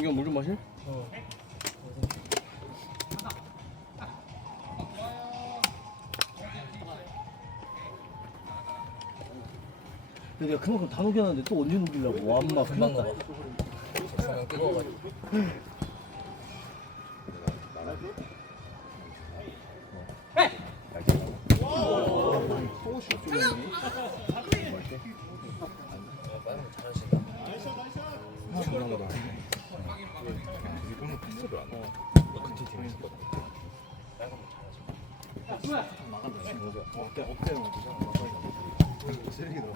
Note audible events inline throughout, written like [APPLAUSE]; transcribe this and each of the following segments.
이거 물 좀 마실? 근데 내가 그만큼 다 녹여놨는데 또 언제 녹이려고 와 엄마 금방. 났다. 조명 뜨거워가지고. 잘하신다. 중요한 거다. 이거는 패스를 안 해. 같은 있었거든. 빨간 거 잘하신다. 어때 어때 쓰레기 들어.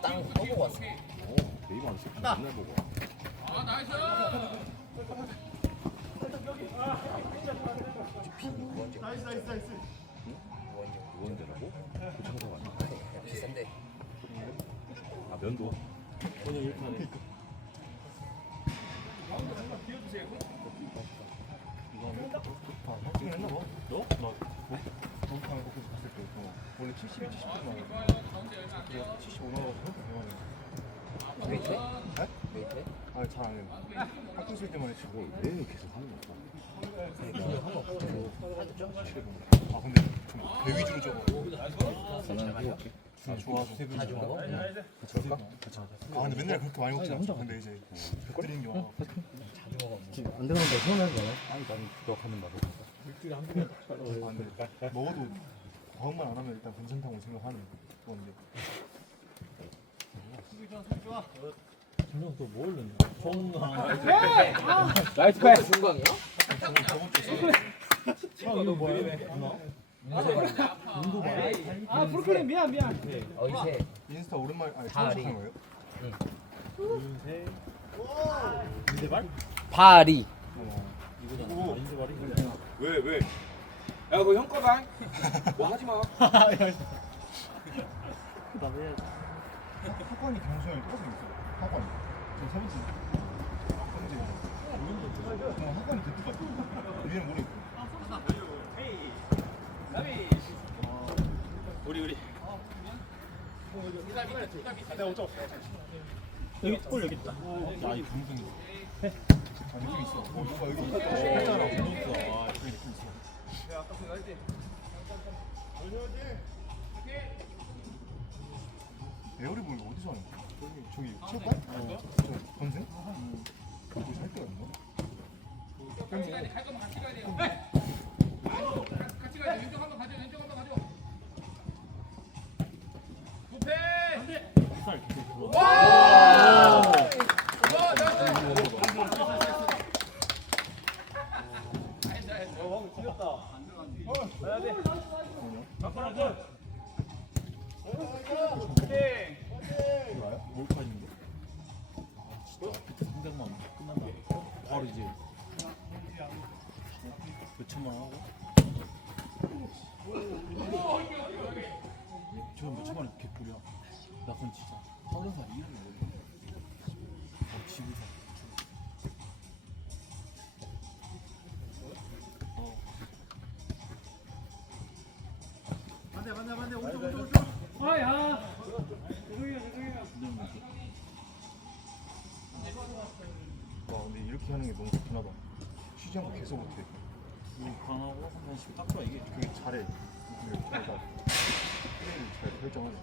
땅 떠보고 왔어. 오, 네이버 안 쓰고 맨날 보고. 그. 비싼데. 아 면도. 오늘 이렇게 하네 너? 나 동탄 거기 갔을 때 어, 원래 70, 70만 그래서 75 나가서 웨이트? 네? 웨이트? 아잘안 해요. 학교 쓸 때만. 그걸 왜 계속 하는 거야? 그냥 하도 좀아 근데 좀배 위주로 줘. 나는 해볼게. 아 좋아서 세 자주 먹어? 같이 하자. 아 근데 맨날 그렇게 많이 먹지 않죠. 근데 이제 경우가 자주 먹어. 지금 안 되는 거 서운하지 않아? 아니 나는 그거 가면 나도. 아 근데 먹어도 과음만 안 하면 일단 괜찮다고 생각하는 건데. 준영 또뭐 올렸냐? 정아 나이스 패스. 중광이야? 저번 주형 이거 뭐야? 운도 봐 아 브루클린 미안 미안 어 이세. 인스타 오랜만에 아니 처음 다리. 시작한 거예요? 파리. 어. 이거잖아 윤세발이 왜 왜? 야, 그거 형 거다. 뭐 하지 마. 학관이 경수형이 똑같은 게 있어요. 학관이. 지금 세 번째. 그냥 학관이 그 똑같아. 위에는 모르겠고. 우리 우리. 여기 골 여기 있다 야, 이. 아, 느낌 있어. 어, 누가 여기 했잖아. 운동수. 아, 여기 느낌 있어. 에어리볼 어디서 하는 거야? 저기, 체육관? 어. 저, 건생? 거기서 할 때가 있나? 살 서른 살 이후에 어, 지구사 아야 죄송해요 죄송해요 와, 근데 이렇게 하는 게 너무 좋긴 하다. 쉬지 않고 계속 못해. 이거 강하고 한번 씩 닦으라 이게 그게 잘해. 잘다. 플레이를 잘 설정하네.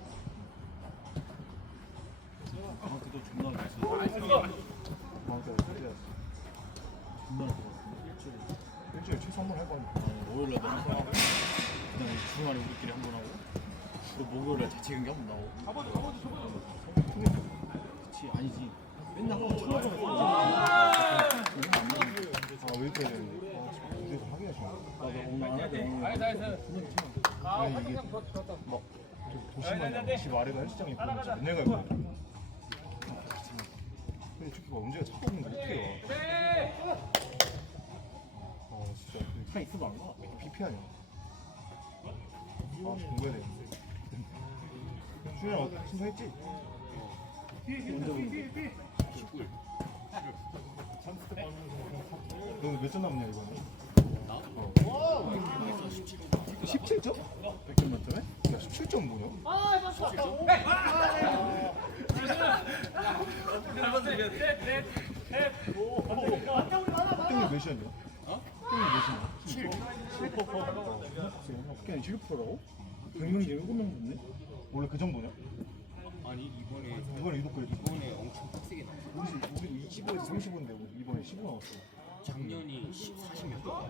존나 들어갔어 일주일에 천하정을 아, 이게 막, 저 도시만, 집 아래가 헬스장이 진짜 맨날 가거든. 근데 저기 막 언제가 차가 없는데 어떻게 와? 아, 진짜. 차 있어도 안 가. 그 BP 아니야? 아, 공부해야 되는데. 준현아, 어, 신청했지? 너는 몇점 남냐, 이번에? 나? 어. 17점? 100점 만점에? 야, 17점 뭐냐? 땡이 몇이었냐? 어? 땡이 몇이냐? 7 그냥 7%라고? 100명 중에 7명 됐네? 원래 그 정도냐? 아니 이번에 이번에 유독 그랬지 이번에 엄청 빡세게 나왔어. 우리 우리 25에서 35인데 이번에 15 나왔어 작년이 10, 40몇 도.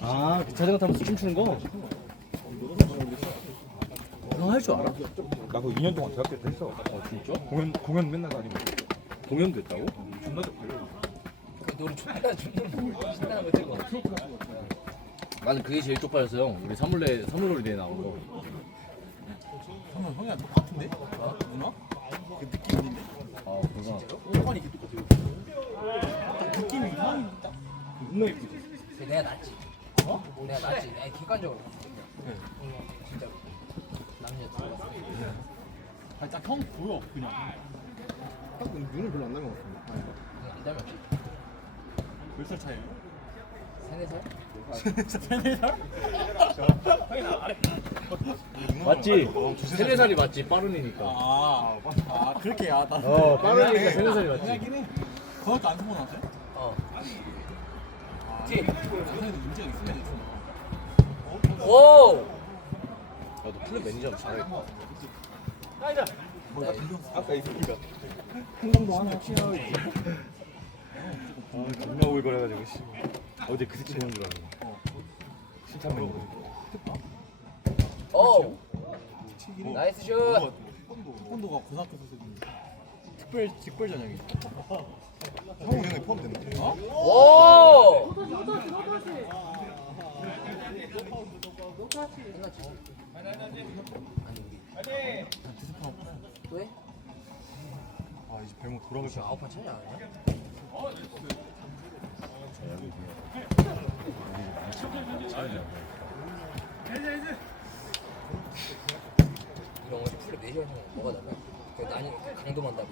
아, 그 자전거 타면서 춤추는 거? 그거 할줄 알아? 나 그거 2년 동안 대학교 때 했어. 어 진짜? 공연 공연 맨날 다니고. 공연도 했다고? 존나 쪽팔려. 그 노래 존나 존나 신나는 거 찍어. 나는 그게 제일 쪽팔렸어요. 우리 선물래 선물놀이 대회 나온 거. 똑같은데? 누나? 그 느낌 아닌데? 아, 그거. 형이 이게 똑같아. 느낌이 형이 딱 존나 이쁘지. 내가 낫지. 어? 내가 낫지. 아니 객관적으로. 네. 진짜 남녀 들어갔어. 아니 딱 형 보여 그냥. 딱 눈을 별로 안 닮은 것 같은데 안 닮았지. 몇살 차이에요? 세네 살? [LAUGHS] 세네 살? [LAUGHS] 맞지? 세네 살이 맞지. 빠른이니까. 아, 아 그렇게 아 나. 어, 빠르니까 세네 살이 맞지. 해. 그것도 안 쓰고 나왔어요? 어. 아, 티. 장사에도 문제가 있으면 있어. 오! 야 너 플랫 매니저면 잘하겠다. 아까 이 새끼가 아 존나 오글거려가지고 씨 어제 그 새끼 보는 줄 알았네 신참 멤버 오! 나이스 슛! 태권도가 고등학교 선생님. 특별 특별 전형이. 형 우리 포함됐나? 어? 오! 왜? 아 이제 발목 돌아갈 거 아홉 판 차이 안 하냐? 이런 4시간 정도 뭐가 달라? 그 난이 강도만 달라.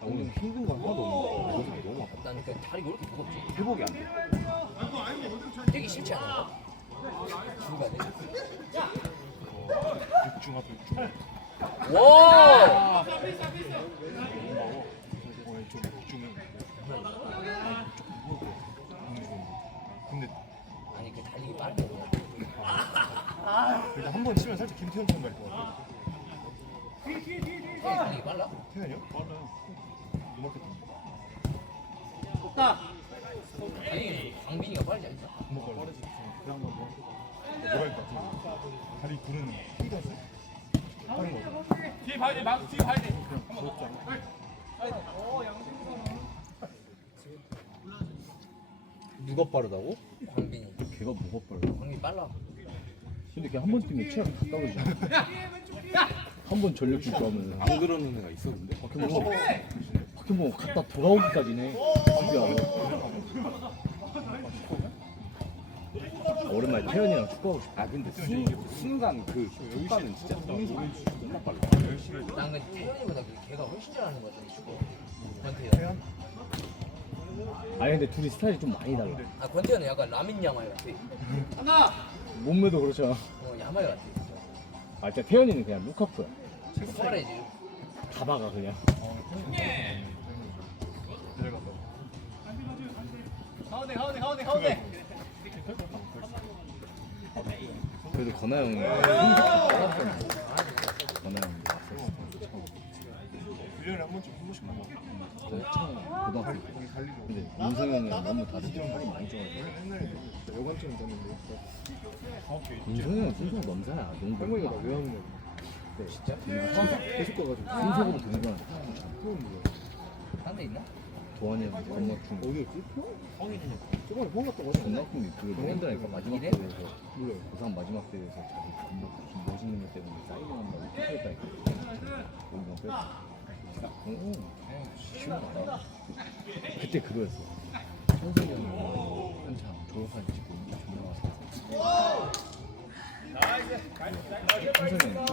아, 오늘 힘든 건 하나도 없는데 너무 아파. 나는 그 다리가 왜 이렇게 무겁지? 회복이 안 돼. 되기 싫지 않아? 중간에. 육중하고 육중 와! 좀 무거워 너무 좋은데 근데 아니 그 달리기 빠른 게 뭐야? 일단 한 번 치면 살짝 김태현처럼 갈것 같아? 태현이요? 빨라요 이만큼 아니 광빈이가 빠르지 않냐? 금방 빨라 그냥 뭐것 같아 다리 구는 피던스? 하는 거 같아 뒤에 봐야 돼. 막 뒤에 봐야 돼. 그냥 부럽지 않아? 누가 빠르다고? 광빈이 걔가 뭐가 빨라? 광빈이 빨라 근데 걔 한번 뛰면 체력 다 떨어지잖아. 한번 전력 질주하면 안 그러는 애가 있었는데. 뭐? 포켓몬 갖다 돌아오기까지네. 신기하고. 오랜만에 태연이랑 축구하고 싶어. 아 근데 순, 순간 그 효과는 진짜 존나 빨라. 난그 태현이보다 그 걔가 훨씬 잘하는 거 같아 축구 권태현 아니 근데 둘이 스타일이 좀 많이 달라. 아 권태현은 약간 라민 야말 같아 몸매도 그렇잖아. 어 야말 같아 아 진짜 태연이는 그냥 루카쿠야. 수아레지 다 박아 그냥. 내려간다 가운데 가운데 가운데 가운데. 그래도 건아 형이 건아 형 1년에 한 번쯤 한 번씩 먹 네, 처음 고등학교 근데 윤성형이랑 너무 다르게 살이 많이 쪄가지고 여관처럼 잤는데. 윤성형은 순수한 넘사야 할머니가 농구가 나왜 하는 거야? 네. 음. 아, 진짜? 계속 가가지고. 순수하고 동구랑 아, 처음 물어 딴데 있나? 도안이랑 건맞춤 어디였지? 저번에 병원 갔다 가서 존나 꿈이 쁘게 팬들하니까 마지막 이래? 대회에서 몰라요? 부산 그 마지막 대회에서 자기 존나 무슨 멋있는 것 때문에 사인을 한다고 삐졌다니까 여기가 빼 공공 쉬운 그때 그거였어. 천성이 형 한창 졸업한 지금 존나 와서. 천성이